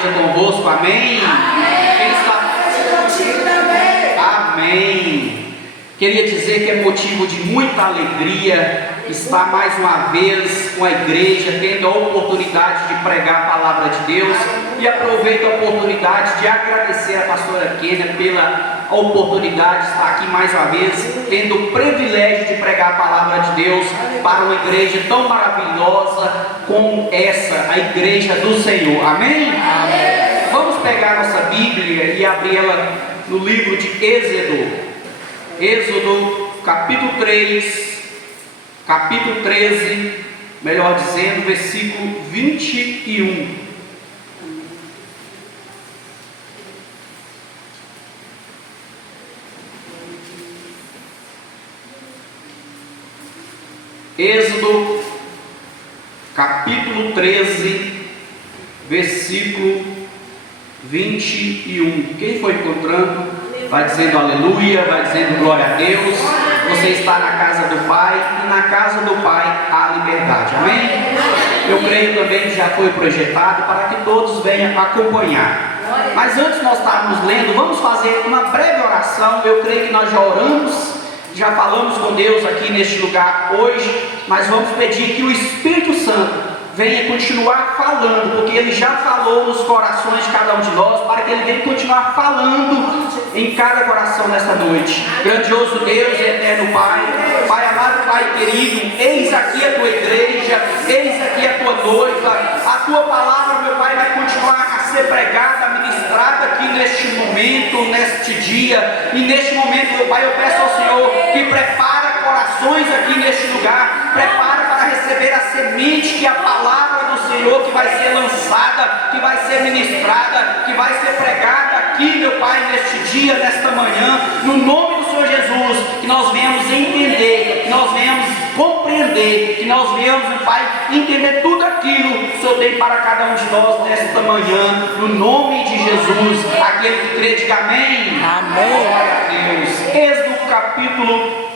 esteja convosco, amém? Quem está contigo também? Amém. Queria dizer que é motivo de muita alegria estar mais uma vez com a igreja, tendo a oportunidade de pregar a palavra de Deus, e aproveito a oportunidade de agradecer a pastora Kênia pela oportunidade de estar aqui mais uma vez, tendo o privilégio de pregar a palavra de Deus para uma igreja tão maravilhosa como essa, a igreja do Senhor, amém? Amém. Vamos pegar nossa Bíblia e abrir ela no livro de Êxodo, capítulo 13, melhor dizendo, versículo 21. Êxodo, capítulo 13, versículo 21. Quem foi encontrando, vai dizendo aleluia, vai dizendo glória a Deus. Você está na casa do Pai, e na casa do Pai há liberdade, amém? Eu creio também que já foi projetado para que todos venham acompanhar. Mas antes de nós estarmos lendo, vamos fazer uma breve oração. Eu creio que nós já oramos, já falamos com Deus aqui neste lugar hoje, mas vamos pedir que o Espírito Santo venha continuar falando, porque Ele já falou nos corações de cada um de nós, para que Ele venha continuar falando em cada coração nesta noite. Grandioso Deus e eterno Pai, Pai amado, Pai querido, eis aqui a Tua igreja, eis aqui a Tua noiva, a Tua palavra, meu Pai, vai continuar a ser pregada, ministrada aqui neste momento, neste dia, e neste momento, meu Pai, eu peço ao Senhor que prepare corações aqui neste lugar, prepara para receber a semente, que é a palavra do Senhor que vai ser lançada, que vai ser ministrada, que vai ser pregada aqui, meu Pai, neste dia, nesta manhã, no nome do Senhor Jesus, que nós venhamos entender, que nós venhamos compreender, que nós venhamos, meu Pai, entender tudo aquilo que o Senhor tem para cada um de nós nesta manhã, no nome de Jesus. Aquele que crê, diga amém. Amém. Glória a Deus. Êxodo capítulo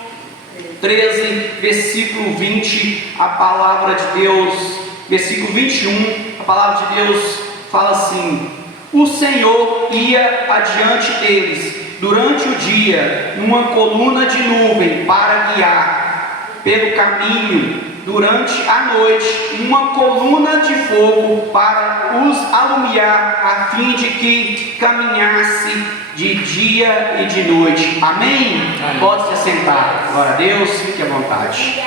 13, versículo 20, a palavra de Deus, versículo 21, a palavra de Deus fala assim: o Senhor ia adiante deles durante o dia numa coluna de nuvem para guiar pelo caminho, durante a noite uma coluna de fogo para os alumiar, a fim de que caminhasse de dia e de noite. Amém? Amém. Pode se assentar. Glória a Deus, fique à vontade.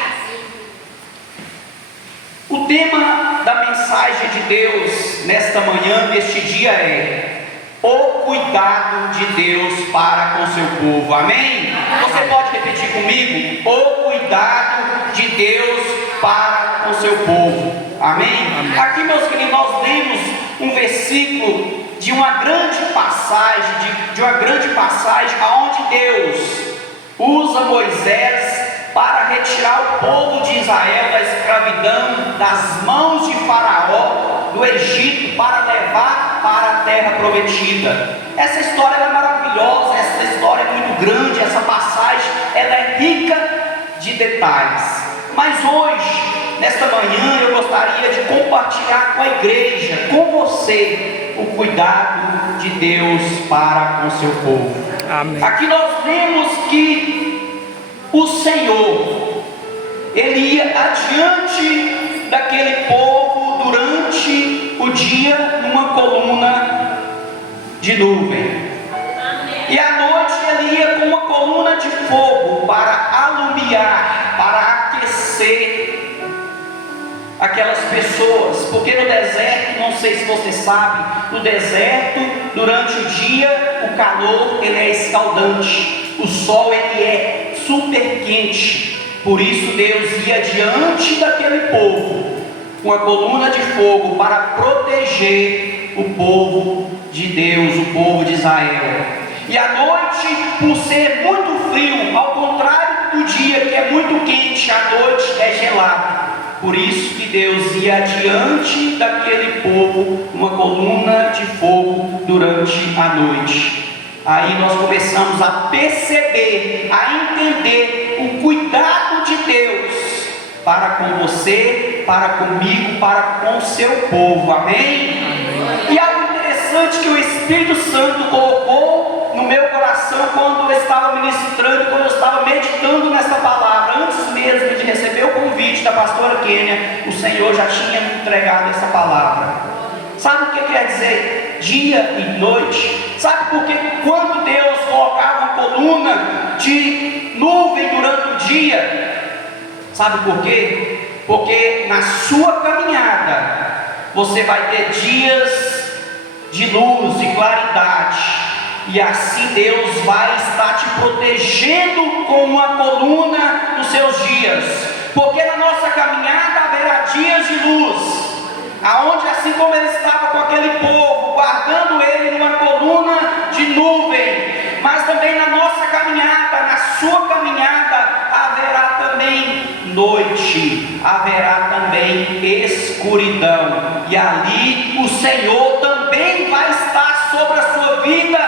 O tema da mensagem de Deus nesta manhã, neste dia é o cuidado de Deus para com seu povo. Amém? Você pode repetir comigo? O cuidado de Deus para com seu povo. Amém? Amém. Aqui, meus queridos, nós lemos um versículo de uma grande passagem, aonde Deus usa Moisés para retirar o povo de Israel da escravidão, das mãos de Faraó, do Egito, para levar para a terra prometida. Essa história é maravilhosa, essa história é muito grande, essa passagem ela é rica de detalhes. Mas hoje, nesta manhã, eu gostaria de compartilhar com a igreja, com você, o cuidado de Deus para com seu povo. Amém. Aqui nós vemos que o Senhor, Ele ia adiante daquele povo durante o dia numa coluna de nuvem. E à noite Ele ia com uma coluna de fogo para alumiar, para aquecer aquelas pessoas, porque no deserto, não sei se você sabe, no deserto, durante o dia, o calor ele é escaldante, o sol ele é super quente. Por isso Deus ia diante daquele povo com a coluna de fogo para proteger o povo de Deus, o povo de Israel. E à noite, por ser muito frio, ao contrário do dia que é muito quente, a noite é gelada. Por isso que Deus ia adiante daquele povo uma coluna de fogo durante a noite. Aí nós começamos a perceber, a entender o cuidado de Deus para com você, para comigo, para com o seu povo. Amém? Amém. E algo interessante interessante que o Espírito Santo colocou no meu coração quando eu estava ministrando, quando eu estava meditando nessa palavra, antes mesmo de receber o convite da pastora Kênia, o Senhor já tinha me entregado essa palavra. Sabe o que quer dizer dia e noite? Sabe por que quando Deus colocava uma coluna de nuvem durante o dia? Sabe por quê? Porque na sua caminhada você vai ter dias de luz, de claridade, e assim Deus vai estar te protegendo com uma coluna nos seus dias, porque na nossa caminhada haverá dias de luz, aonde assim como ele estava com aquele povo, guardando ele numa coluna de nuvem, mas também na nossa caminhada, na sua caminhada, haverá também noite, haverá também escuridão, e ali o Senhor também vai estar sobre a sua vida,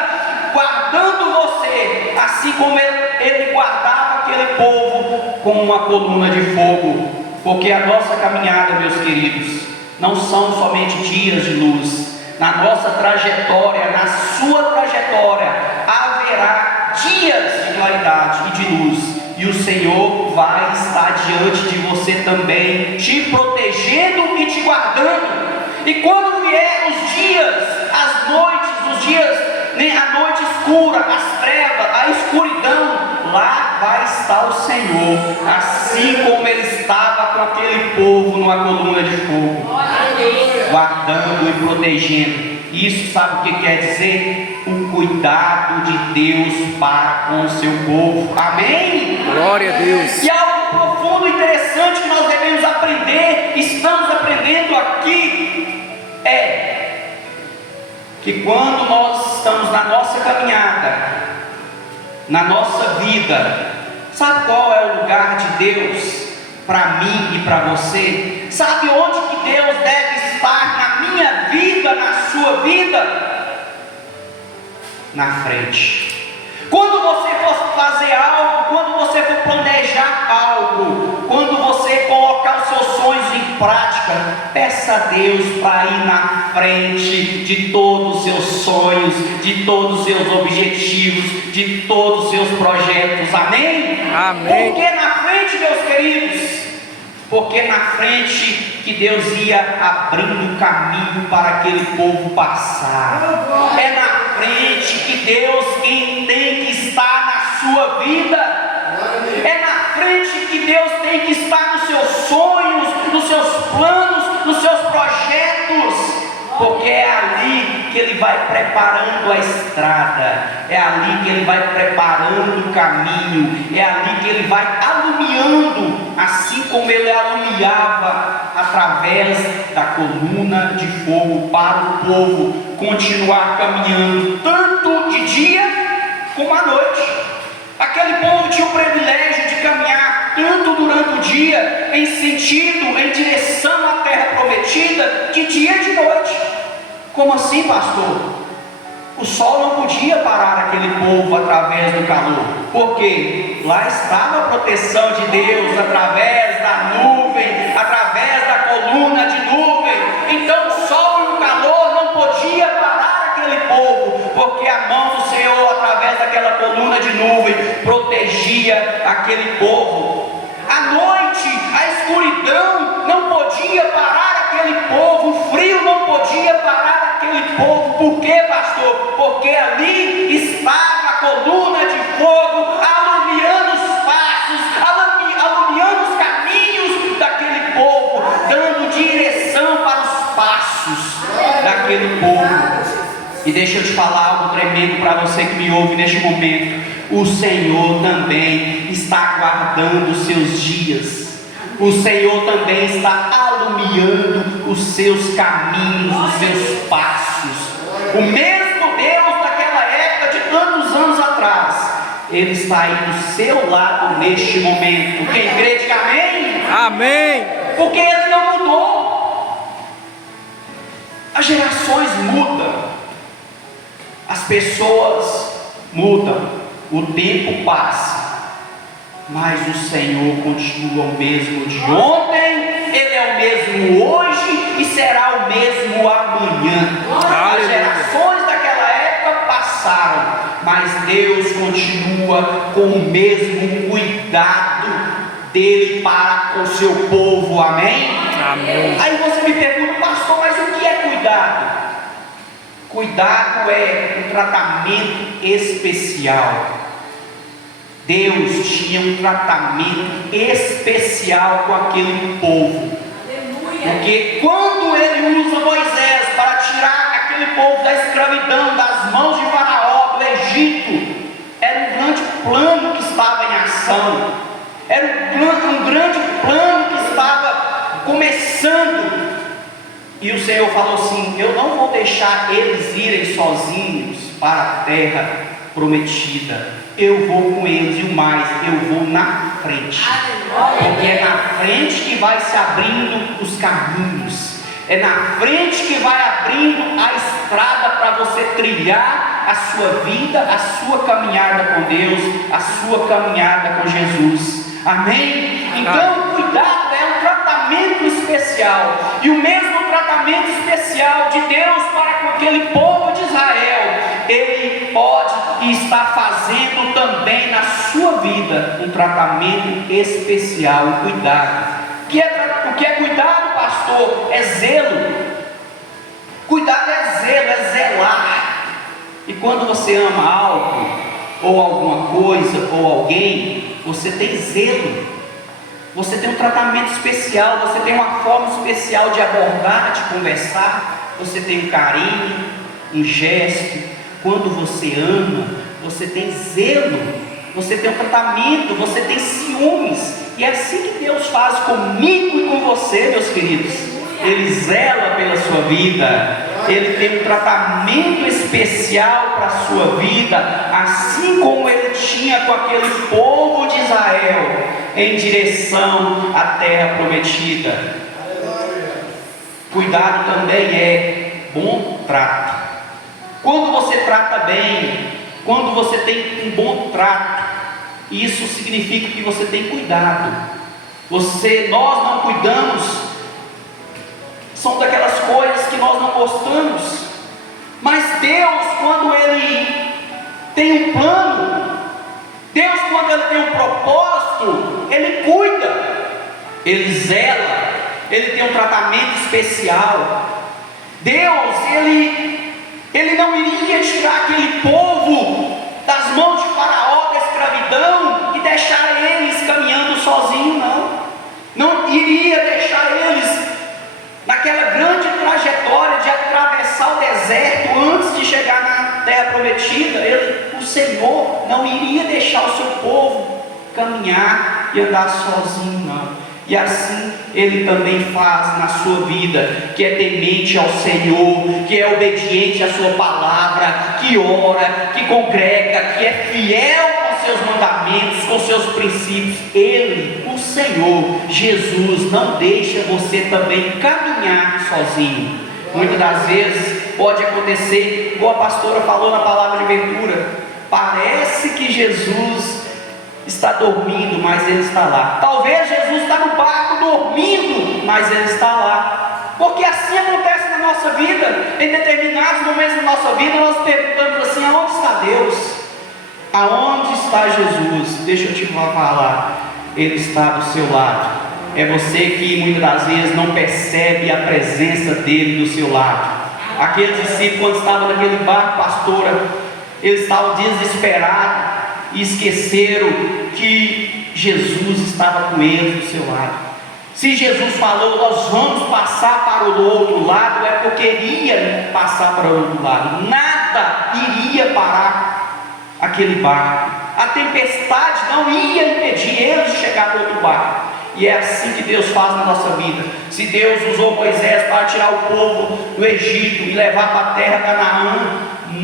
guardando você, assim como ele guardava aquele povo com uma coluna de fogo, porque a nossa caminhada, meus queridos, não são somente dias de luz. Na nossa trajetória, na sua trajetória, haverá dias de claridade e de luz, e o Senhor vai estar diante de você também, te protegendo e te guardando. E quando vier os dias, as noites, os dias, a noite escura, as trevas, a escuridão, lá vai estar o Senhor, assim como ele estava com aquele povo numa coluna de fogo, guardando e protegendo. Isso sabe o que quer dizer? O cuidado de Deus para com o seu povo. Amém? Glória a Deus. E algo profundo e interessante que nós devemos aprender, estamos aprendendo aqui, é que quando nós estamos na nossa caminhada, na nossa vida, sabe qual é o lugar de Deus para mim e para você? Sabe onde que Deus deve estar na minha vida, na sua vida? Na frente. Quando você for fazer algo, quando você for planejar algo, quando você colocar os seus sonhos em prática, peça a Deus para ir na frente de todos os seus sonhos, de todos os seus objetivos, de todos os seus projetos. Amém? Amém. Por que na frente, meus queridos? Porque na frente que Deus ia abrindo caminho para aquele povo passar. É na frente que Deus tem que estar na sua vida. É na frente que Deus tem que estar nos seus sonhos, nos seus planos, nos seus projetos. Porque é ali que Ele vai preparando a estrada, é ali que Ele vai preparando o caminho, é ali que Ele vai alumiando, assim como Ele alumiava através da coluna de fogo para o povo continuar caminhando, tanto de dia como à noite. Aquele povo tinha o privilégio de caminhar tanto durante o dia, em sentido, em direção à terra prometida, de dia e de noite. Como assim, pastor? O sol não podia parar aquele povo através do calor, porque lá estava a proteção de Deus através da nuvem, através da coluna de nuvem. Então o sol e o calor não podia parar aquele povo, porque a mão do Senhor, através daquela coluna de nuvem, protegia aquele povo. À noite, a escuridão não podia parar aquele povo, o frio não podia parar aquele povo. Por quê, pastor? Porque ali estava a coluna de fogo, alumiando os passos, alumiando os caminhos daquele povo, dando direção para os passos daquele povo. E deixa eu te falar algo tremendo para você que me ouve neste momento. O Senhor também está guardando os seus dias. O Senhor também está alumiando os seus caminhos, os seus passos. O mesmo Deus daquela época, de tantos anos atrás, Ele está aí do seu lado neste momento. Quem crê, diga amém? Amém. Porque Ele não mudou. As gerações mudam, as pessoas mudam, o tempo passa, mas o Senhor continua o mesmo de ontem, Ele é o mesmo hoje e será o mesmo amanhã. As gerações continua com o mesmo cuidado dele para com o seu povo, amém? Amém. Aí você me pergunta, pastor, mas o que é cuidado? Cuidado é um tratamento especial. Deus tinha um tratamento especial com aquele povo. Porque quando ele usa Moisés para tirar aquele povo da escravidão, das mãos de Faraó, do Egito, era um grande plano que estava em ação. Era um grande plano que estava começando. E o Senhor falou assim: eu não vou deixar eles irem sozinhos para a terra prometida. Eu vou com eles, e o mais, eu vou na frente. Porque é na frente que vai se abrindo os caminhos. É na frente que vai abrindo a estrada para você trilhar a sua vida, a sua caminhada com Deus, a sua caminhada com Jesus. Amém? Então, cuidado é um tratamento especial. E o mesmo tratamento especial de Deus para com aquele povo de Israel, Ele pode e está fazendo também na sua vida um tratamento especial, um cuidado. O que é cuidado, pastor? É zelo. Cuidado é zelo, é zelar. E quando você ama algo, ou alguma coisa, ou alguém, você tem zelo. Você tem um tratamento especial, você tem uma forma especial de abordar, de conversar. Você tem um carinho, um gesto. Quando você ama, você tem zelo, você tem um tratamento, você tem ciúmes. E é assim que Deus faz comigo e com você, meus queridos. Ele zela pela sua vida, Ele tem um tratamento especial para a sua vida, assim como Ele tinha com aquele povo de Israel, em direção à terra prometida. Cuidado também é bom trato. Quando você trata bem, quando você tem um bom trato, isso significa que você tem cuidado. Nós não cuidamos, são daquelas coisas que nós não gostamos. Mas Deus, quando Ele tem um plano, Deus, quando Ele tem um propósito, Ele cuida, Ele zela, Ele tem um tratamento especial. Deus, Ele não iria tirar aquele povo das mãos de Faraó, da escravidão, e deixar eles caminhando sozinhos, não. Não iria deixar eles naquela grande trajetória de atravessar o deserto antes de chegar na terra prometida. O Senhor não iria deixar o seu povo caminhar e andar sozinho, não. E assim Ele também faz na sua vida, que é temente ao Senhor, que é obediente à sua palavra, que ora, que congrega, que é fiel com seus mandamentos, com seus princípios. Ele, o Senhor, Jesus, não deixa você também caminhar sozinho. Muitas das vezes pode acontecer, igual a pastora falou na palavra de abertura, parece que Jesus está dormindo, mas Ele está lá. Talvez Jesus está no barco dormindo, mas Ele está lá. Porque assim acontece na nossa vida. Em determinados momentos da nossa vida, nós perguntamos assim: aonde está Deus? Aonde está Jesus? Deixa eu te falar, Ele está do seu lado. É você que muitas das vezes não percebe a presença dEle do seu lado. Aqueles discípulos, quando estavam naquele barco, pastora, eles estavam desesperados e esqueceram que Jesus estava com eles do seu lado. Se Jesus falou: nós vamos passar para o outro lado, é porque iria passar para o outro lado. Nada iria parar aquele barco. A tempestade não ia impedir eles de chegar para o outro barco. E é assim que Deus faz na nossa vida. Se Deus usou Moisés para tirar o povo do Egito e levar para a terra Canaã,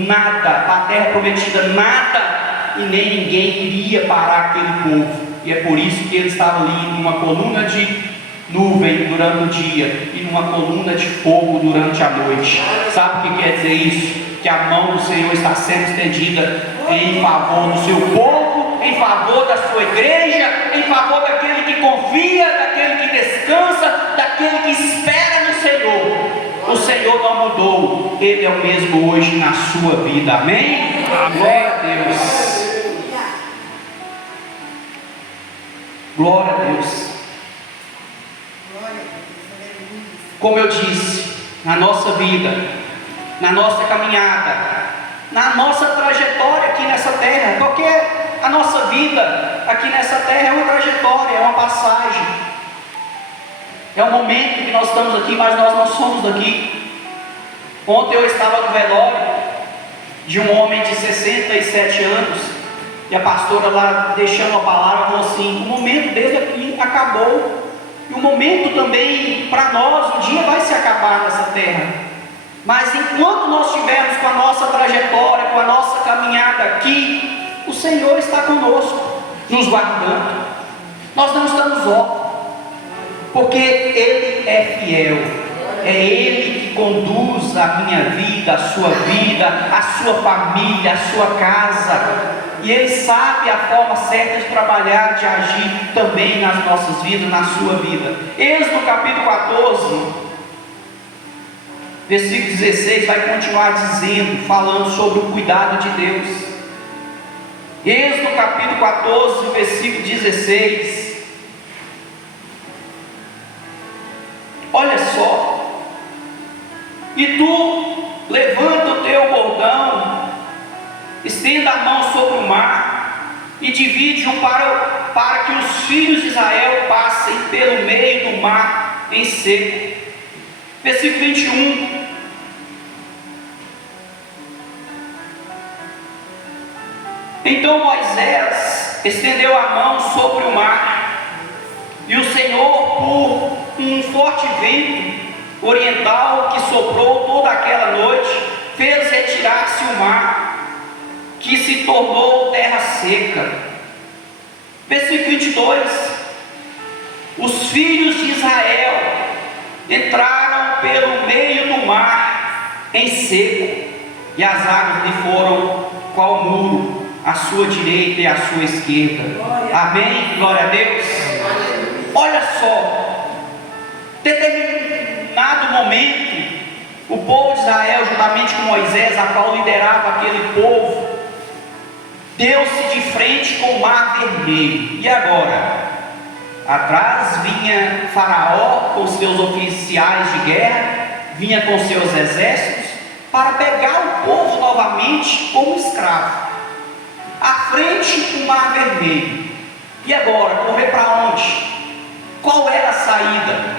nada, para a terra prometida, nada e nem ninguém iria parar aquele povo. E é por isso que ele estava ali numa coluna de nuvem durante o dia e numa coluna de fogo durante a noite. Sabe o que quer dizer isso? Que a mão do Senhor está sendo estendida em favor do seu povo, em favor da sua igreja, em favor daquele que confia, daquele que descansa, daquele que espera no Senhor. O Senhor não mudou, Ele é o mesmo hoje na sua vida. Amém? Amém. Glória a Deus. Glória a Deus. Como eu disse, na nossa vida, na nossa caminhada, na nossa trajetória aqui nessa terra, porque a nossa vida aqui nessa terra é uma trajetória, é uma passagem, é um momento que nós estamos aqui, mas nós não somos daqui. Ontem eu estava no velório de um homem de 67 anos, e a pastora lá, deixando a palavra, falou assim: o momento dele aqui acabou, e o momento também para nós, um dia vai se acabar nessa terra, mas enquanto nós estivermos com a nossa trajetória, com a nossa caminhada aqui, o Senhor está conosco, nos guardando. Nós não estamos órfãos, porque Ele é fiel, é Ele que conduz a minha vida, a sua família, a sua casa, e Ele sabe a forma certa de trabalhar, de agir também nas nossas vidas, na sua vida. Êxodo capítulo 14, versículo 16, vai continuar dizendo, falando sobre o cuidado de Deus. Êxodo capítulo 14, versículo 16. Olha só: e tu levanta o teu bordão, estenda a mão sobre o mar e divide-o para que os filhos de Israel passem pelo meio do mar em seco. Versículo 21. Então Moisés estendeu a mão sobre o mar, e o Senhor, por um forte vento oriental que soprou toda aquela noite, fez retirar-se o mar, que se tornou terra seca. Versículo 22. Os filhos de Israel entraram pelo meio do mar em seco, e as águas lhe foram qual muro, à sua direita e à sua esquerda. Amém? Glória a Deus. Olha só, determinado momento, o povo de Israel, juntamente com Moisés, a qual liderava aquele povo, deu-se de frente com o mar vermelho. E agora? Atrás vinha Faraó com seus oficiais de guerra, vinha com seus exércitos, para pegar o povo novamente como escravo. À frente o mar vermelho. E agora? Correr para onde? Qual era a saída?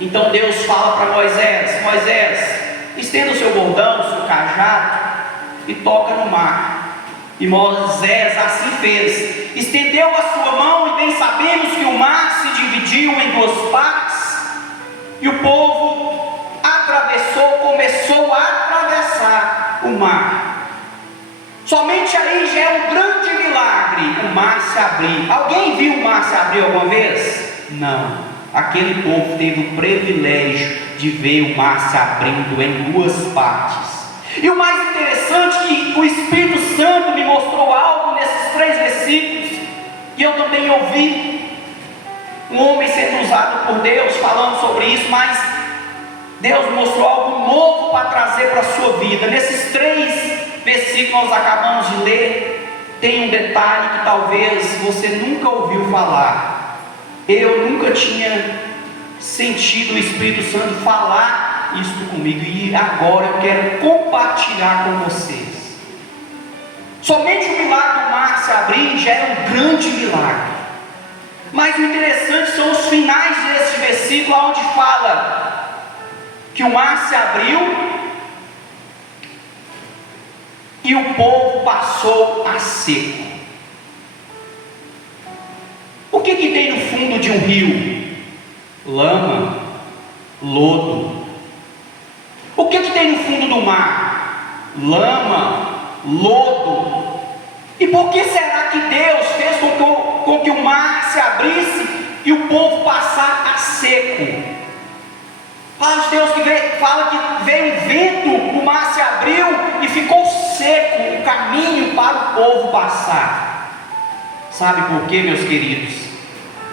Então Deus fala para Moisés: Moisés, estenda o seu bordão, o seu cajado e toca no mar. E Moisés assim fez, estendeu a sua mão, e bem sabemos que o mar se dividiu em duas partes, e o povo começou a atravessar o mar. Somente aí já é um grande milagre, o mar se abrir. Alguém viu o mar se abrir alguma vez? Não. Aquele povo teve o privilégio de ver o mar se abrindo em duas partes. E o mais interessante é que o Espírito Santo me mostrou algo nesses 3 versículos, e eu também ouvi um homem sendo usado por Deus falando sobre isso, mas Deus mostrou algo novo para trazer para a sua vida. Nesses 3 versículos que nós acabamos de ler, tem um detalhe que talvez você nunca ouviu falar. Eu nunca tinha sentido o Espírito Santo falar isso comigo, e agora eu quero compartilhar com vocês. Somente o milagre do mar se abrir já é um grande milagre, mas o interessante são os finais desse versículo, onde fala que o mar se abriu e o povo passou a seco. O que tem no fundo de um rio? Lama, lodo. O que tem no fundo do mar? Lama, lodo. E por que será que Deus fez com que o mar se abrisse e o povo passasse a seco? Fala de Deus fala que veio um vento, o mar se abriu e ficou seco o caminho para o povo passar. Sabe por quê, meus queridos?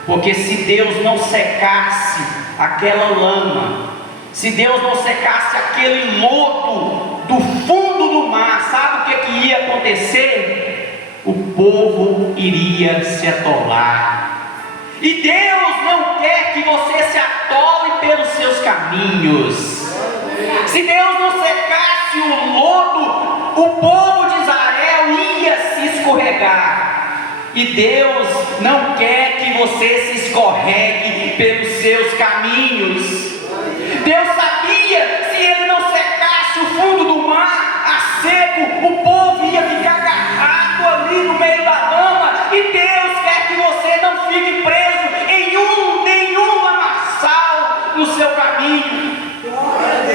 Porque se Deus não secasse aquela lama, se Deus não secasse aquele lodo do fundo do mar, sabe o que ia acontecer? O povo iria se atolar, E Deus não quer que você se atole pelos seus caminhos. Se Deus não secasse o lodo, o povo de Israel ia se escorregar. E Deus não quer que você se escorregue pelos seus caminhos. Deus sabia, se Ele não secasse o fundo do mar a seco, o povo ia ficar agarrado ali no meio da lama. E Deus quer que você não fique preso em nenhum lamaçal no seu caminho.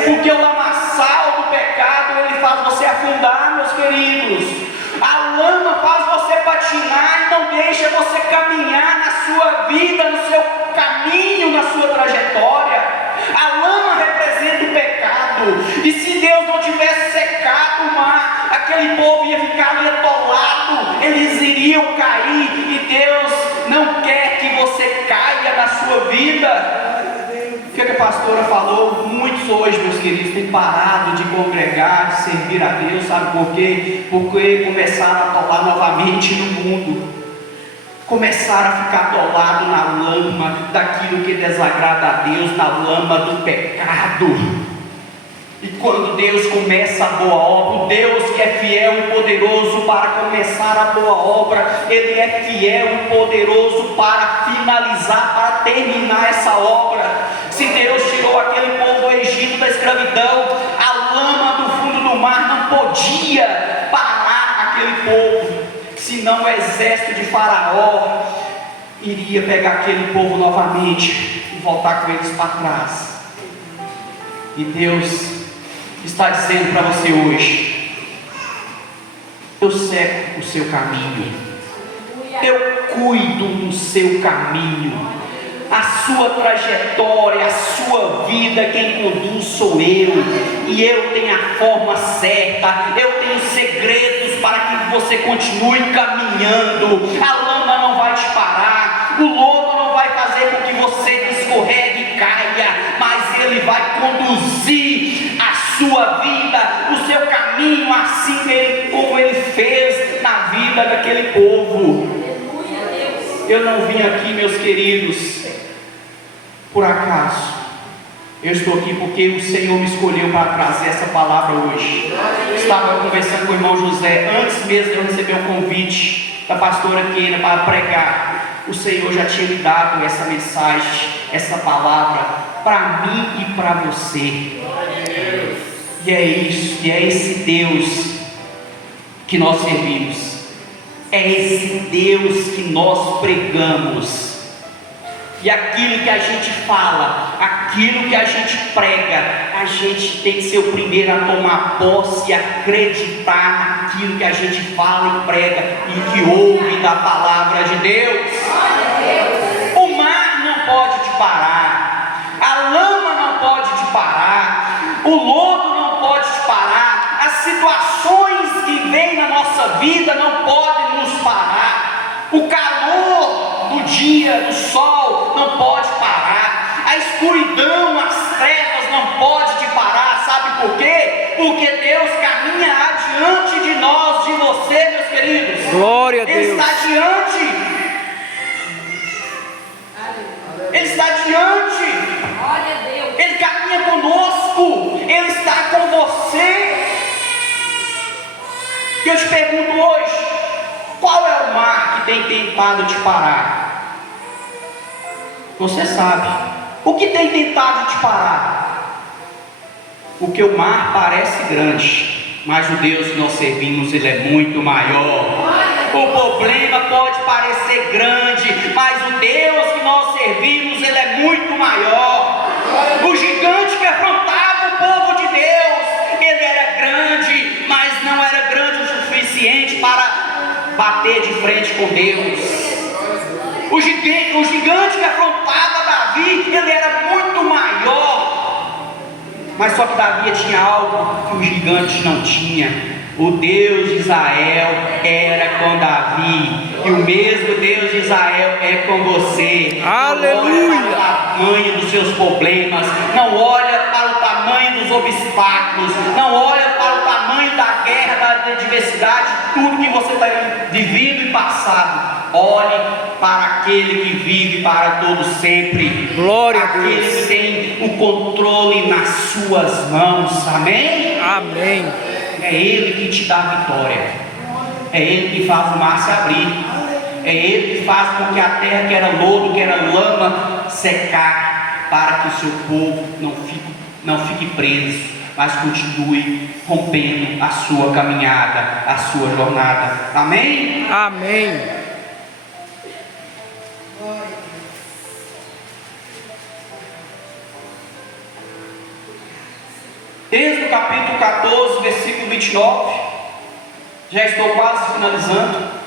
Porque o lamaçal do pecado, ele faz você afundar, meus queridos. A lama faz você patinar e não deixa você caminhar na sua vida, no seu caminho, na sua trajetória. A lama representa o pecado. E se Deus não tivesse secado o mar, aquele povo ia ficar ali atolado, eles iriam cair. E Deus não quer que você caia na sua vida. O que a pastora falou? Muitos hoje, meus queridos, têm parado de congregar, de servir a Deus. Sabe por quê? Porque começaram a atolar novamente no mundo. Começaram a ficar atolados na lama daquilo que desagrada a Deus, na lama do pecado. E quando Deus começa a boa obra, o Deus que é fiel e poderoso para começar a boa obra, Ele é fiel e poderoso para finalizar, para terminar essa obra. Se Deus tirou aquele povo do Egito da escravidão, a lama do fundo do mar não podia parar aquele povo, senão o exército de Faraó iria pegar aquele povo novamente e voltar com eles para trás. E Deus está dizendo para você hoje: eu seco o seu caminho, eu cuido do seu caminho, a sua trajetória, a sua vida, quem conduz sou eu, e eu tenho a forma certa, eu tenho segredos para que você continue caminhando. A lama não vai te parar, o lodo não vai fazer com que você escorregue e caia, mas ele vai conduzir a sua vida, o seu caminho, assim como ele fez na vida daquele povo. Eu não vim aqui, meus queridos, por acaso. Eu estou aqui porque o Senhor me escolheu para trazer essa palavra hoje. Estava conversando com o irmão José, antes mesmo de eu receber o convite da pastora Keila para pregar. O Senhor já tinha me dado essa mensagem, essa palavra para mim e para você. E é isso, e é esse Deus que nós servimos, é esse Deus que nós pregamos. E aquilo que a gente fala, aquilo que a gente prega, a gente tem que ser o primeiro a tomar posse e acreditar naquilo que a gente fala e prega e que ouve da palavra de Deus. O mar não pode te parar, a lama não pode te parar, o lodo não pode te parar, as situações que vêm na nossa vida não podem nos parar, o calor do dia, do sol não pode parar, a escuridão, as trevas não pode te parar. Sabe por quê? Porque Deus caminha adiante de nós, de você, meus queridos. Glória a Deus. Ele está diante. Ele está diante. Glória a Deus. Ele caminha conosco. Ele está com você. E eu te pergunto hoje: qual é o mar que tem tentado te parar? Você sabe. O que tem tentado te parar? Porque o mar parece grande, mas o Deus que nós servimos, Ele é muito maior. O problema pode parecer grande, mas o Deus que nós servimos, Ele é muito maior. O gigante que afrontava o povo de Deus, ele era grande, mas não era grande o suficiente para bater de frente com Deus. O gigante que afrontava Davi, ele era muito maior, mas só que Davi tinha algo que o gigante não tinha. O Deus de Israel era com Davi, e o mesmo Deus de Israel é com você. Aleluia! Não olha para o tamanho dos seus problemas, não olha para o tamanho dos obstáculos, não olha para o tamanho da guerra, da adversidade, tudo que você está vivido e passado, olhe para aquele que vive para todo sempre. Glória a Deus. Aquele que tem o controle nas suas mãos. Amém? Amém. É Ele que te dá a vitória. É Ele que faz o mar se abrir. É Ele que faz com que a terra, que era lodo, que era lama, secar, para que o seu povo não fique preso, mas continue rompendo a sua caminhada, a sua jornada. Amém? Amém. Êxodo capítulo 14, versículo 29. Já estou quase finalizando.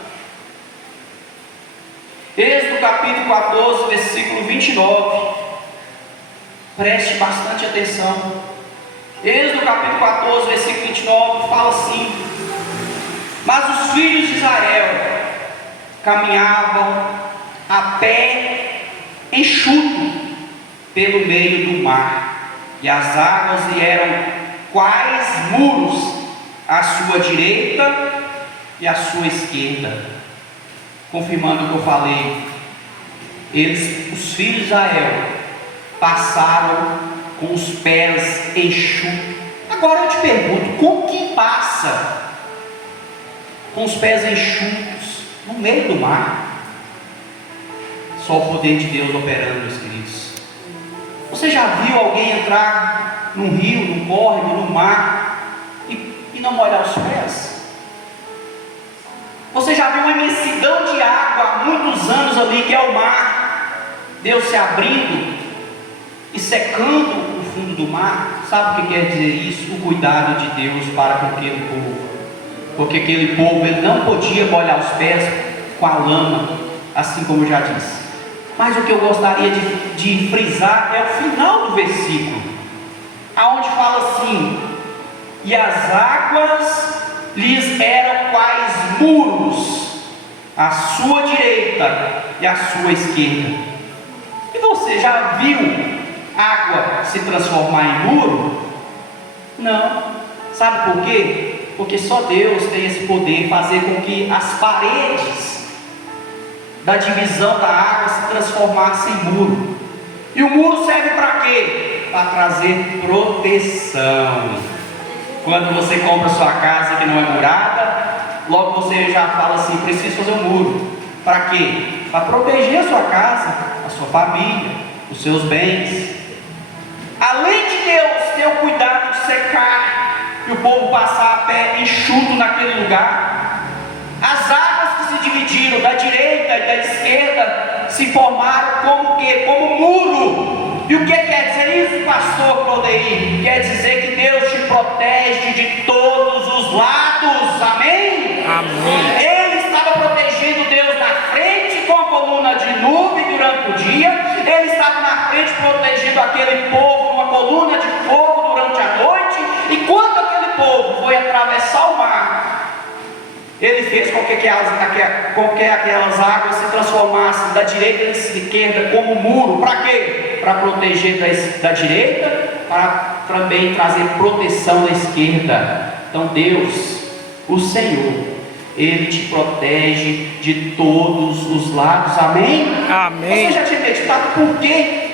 Êxodo capítulo 14, versículo 29. Preste bastante atenção. Êxodo capítulo 14, versículo 29 fala assim: mas os filhos de Israel caminhavam a pé enxuto pelo meio do mar, e as águas lhe eram quais muros à sua direita e à sua esquerda. Confirmando o que eu falei, os filhos de Israel passaram com os pés enxutos. Agora eu te pergunto, como que passa com os pés enxutos no meio do mar? Só o poder de Deus operando, meus queridos. Você já viu alguém entrar num rio, num córrego, no mar e não molhar os pés? Você já viu uma imensidão de água há muitos anos ali, que é o mar, Deus se abrindo e secando o fundo do mar? Sabe o que quer dizer isso? O cuidado de Deus para com aquele povo. Porque aquele povo, ele não podia molhar os pés com a lama, assim como eu já disse. Mas o que eu gostaria de frisar é o final do versículo, aonde fala assim: e as águas lhes eram quais muros à sua direita e à sua esquerda. E você já viu água se transformar em muro? Não. Sabe por quê? Porque só Deus tem esse poder de fazer com que as paredes da divisão da água se transformassem em muro. E o muro serve para quê? Para trazer proteção. Quando você compra sua casa que não é murada, logo você já fala assim: preciso fazer um muro. Para quê? Para proteger a sua casa, a sua família, os seus bens. Além de Deus ter o cuidado de secar e o povo passar a pé enxuto naquele lugar, as águas que se dividiram da direita e da esquerda se formaram como o quê? Como muro. E o que quer dizer isso, pastor Claudeir? Quer dizer que Deus te protege de todos os lados. Amém? Amém. Ele estava protegendo Deus na frente com a coluna de nuvem durante o dia. Ele estava na frente protegendo aquele povo com uma coluna de fogo durante a noite. E quando aquele povo foi atravessar o mar, ele fez com que aquelas águas se transformassem da direita e da esquerda como muro. Para quê? Para proteger da direita, para também trazer proteção da esquerda. Então Deus, o Senhor, Ele te protege de todos os lados. Amém? Amém. Você já tinha meditado por que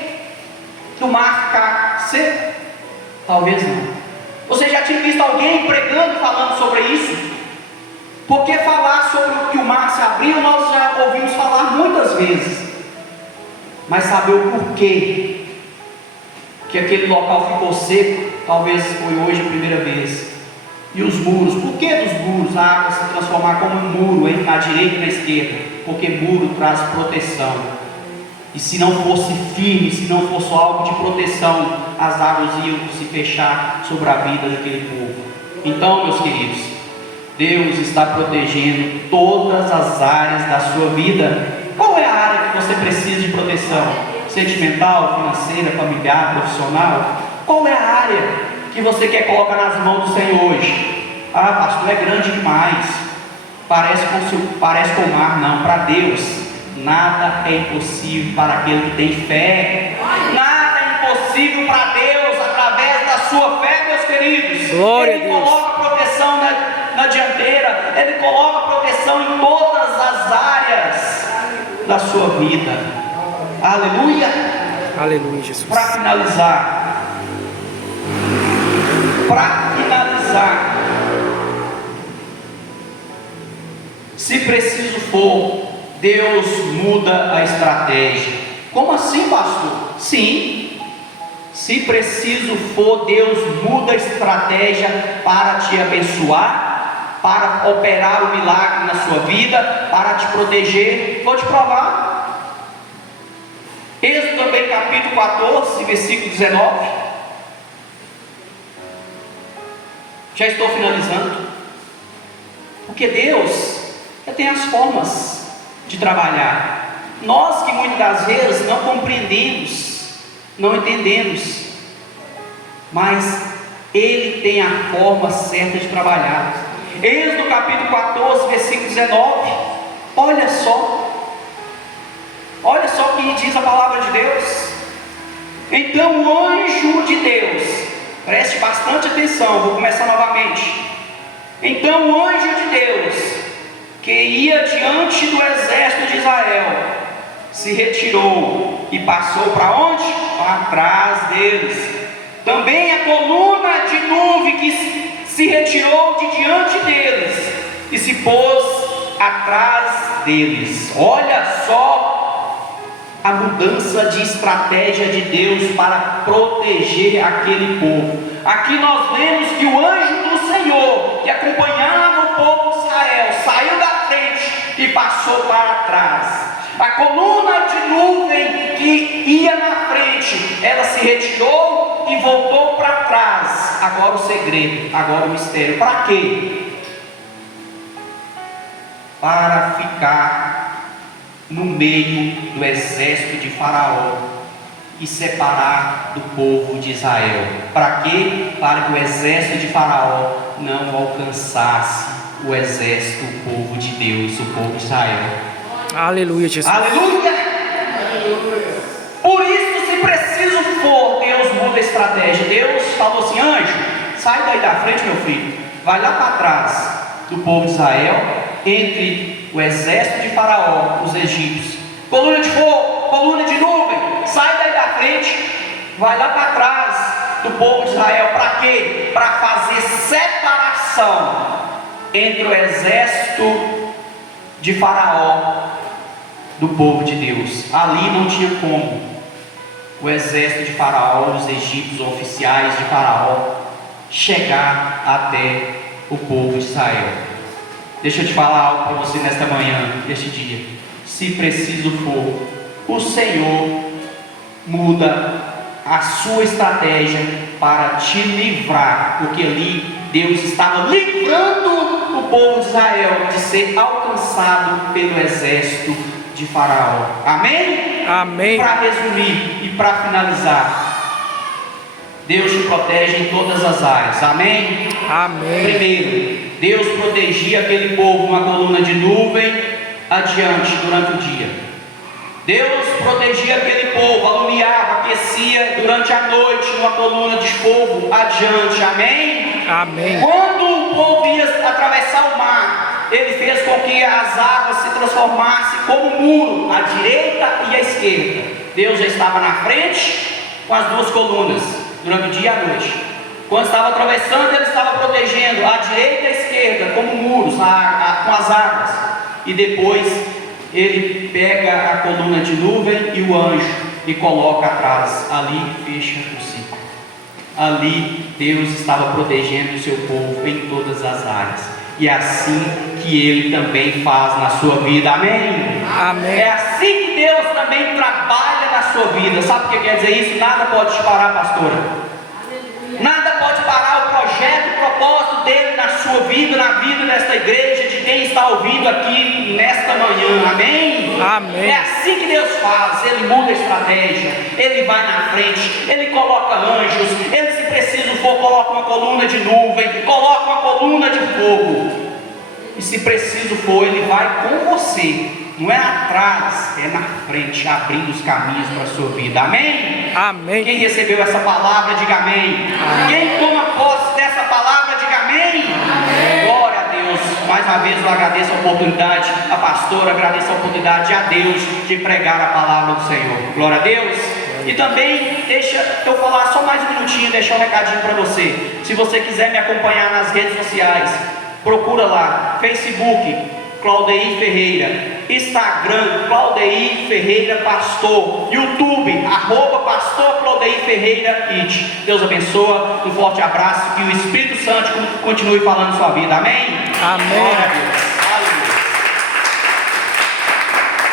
o mar ficar seco? Talvez não. Você já tinha visto alguém pregando, falando sobre isso? Porque falar sobre que o mar se abriu, nós já ouvimos falar muitas vezes. Mas saber o porquê que aquele local ficou seco, talvez foi hoje a primeira vez. E os muros, por que dos muros? A água se transformar como um muro entre a direita e na esquerda? Porque muro traz proteção. E se não fosse firme, se não fosse algo de proteção, as águas iam se fechar sobre a vida daquele povo. Então, meus queridos, Deus está protegendo todas as áreas da sua vida. Qual é a área que você precisa de proteção? Sentimental, financeira, familiar, profissional? Qual é a área que você quer colocar nas mãos do Senhor hoje? Ah, pastor, é grande demais. Parece com o mar. Não, para Deus nada é impossível para aquele que tem fé. Nada é impossível para Deus através da sua fé, meus queridos. Glória Ele a Deus. coloca proteção proteção na dianteira, Ele coloca proteção em todas as áreas da sua vida. Aleluia. Aleluia, Jesus. Para finalizar, se preciso for, Deus muda a estratégia. Como assim, pastor? Sim, se preciso for, Deus muda a estratégia para te abençoar, para operar o milagre na sua vida, para te proteger. Vou te provar. Êxodo também, capítulo 14, versículo 19. Já estou finalizando. Porque Deus tem as formas de trabalhar. Nós que muitas das vezes não compreendemos, não entendemos, mas Ele tem a forma certa de trabalhar. Êxodo capítulo 14, versículo 19. Olha só o que diz a palavra de Deus. Então o anjo de Deus, preste bastante atenção, vou começar novamente. Então o anjo de Deus, que ia diante do exército de Israel, se retirou e passou para onde? Para trás deles. Também a coluna de nuvem que se retirou de diante deles e se pôs atrás deles. Olha só a mudança de estratégia de Deus para proteger aquele povo. Aqui nós vemos que o anjo do Senhor, que acompanhava o povo de Israel, saiu da frente e passou para trás. A coluna de nuvem que ia na frente, ela se retirou e voltou para trás. Agora o segredo, agora o mistério. Para quê? Para ficar no meio do exército de Faraó e separar do povo de Israel. Para quê? Para que o exército de Faraó não alcançasse o exército, o povo de Deus, o povo de Israel. Aleluia, Jesus. Aleluia! Por isso, se preciso for, Deus muda a estratégia. Deus falou assim: anjo, sai daí da frente, meu filho, vai lá para trás do povo de Israel, entre o exército de Faraó, os egípcios. Coluna de fogo, coluna de nuvem, sai daí da frente, vai lá para trás do povo de Israel. Para quê? Para fazer separação entre o exército de Faraó do povo de Deus. Ali não tinha como o exército de Faraó, os egípcios, os oficiais de Faraó, chegar até o povo de Israel. Deixa eu te falar algo para você nesta manhã, neste dia. Se preciso for, o Senhor muda a sua estratégia para te livrar, porque ali Deus estava livrando o povo de Israel de ser alcançado pelo exército de Faraó. Amém? Amém. Para resumir e para finalizar, Deus te protege em todas as áreas. Amém? Amém. Primeiro, Deus protegia aquele povo numa coluna de nuvem adiante durante o dia. Deus protegia aquele povo, alumiava, aquecia durante a noite numa coluna de fogo adiante. Amém? Amém. Quando o povo ia atravessar o mar, Ele fez com que as águas se transformassem como um muro, à direita e à esquerda. Deus já estava na frente com as duas colunas durante o dia e a noite. Quando estava atravessando, Ele estava protegendo à direita e à esquerda como muros com as águas. E depois Ele pega a coluna de nuvem e o anjo e coloca atrás. Ali fecha o ciclo. Ali Deus estava protegendo o seu povo em todas as áreas. E é assim que Ele também faz na sua vida. Amém? Amém. É assim que Deus também trabalha na sua vida. Sabe o que quer dizer isso? Nada pode te parar, pastora. Nada pode parar o projeto, o propósito dele na sua vida, na vida desta igreja, de quem está ouvindo aqui nesta manhã. Amém? Amém. É assim que Deus faz. Ele muda a estratégia, Ele vai na frente, Ele coloca anjos, Ele, se preciso for, coloca uma coluna de nuvem, coloca uma coluna de fogo. E se preciso for, Ele vai com você. Não é atrás, é na frente, abrindo os caminhos para a sua vida. Amém? Amém. Quem recebeu essa palavra, diga amém. Quem toma posse dessa palavra, diga amém. uma vez eu agradeço a oportunidade, a pastora, agradeço a oportunidade a Deus de pregar a palavra do Senhor. Glória a Deus. E também deixa eu falar só mais um minutinho, deixar um recadinho para você. Se você quiser me acompanhar nas redes sociais, procura lá, Facebook, Claudeir Ferreira, Instagram, Claudeir Ferreira Pastor, YouTube, @Pastor Claudeir Ferreira IT. Deus abençoa, um forte abraço, que o Espírito Santo continue falando sua vida, amém? Amém. Glória a Deus.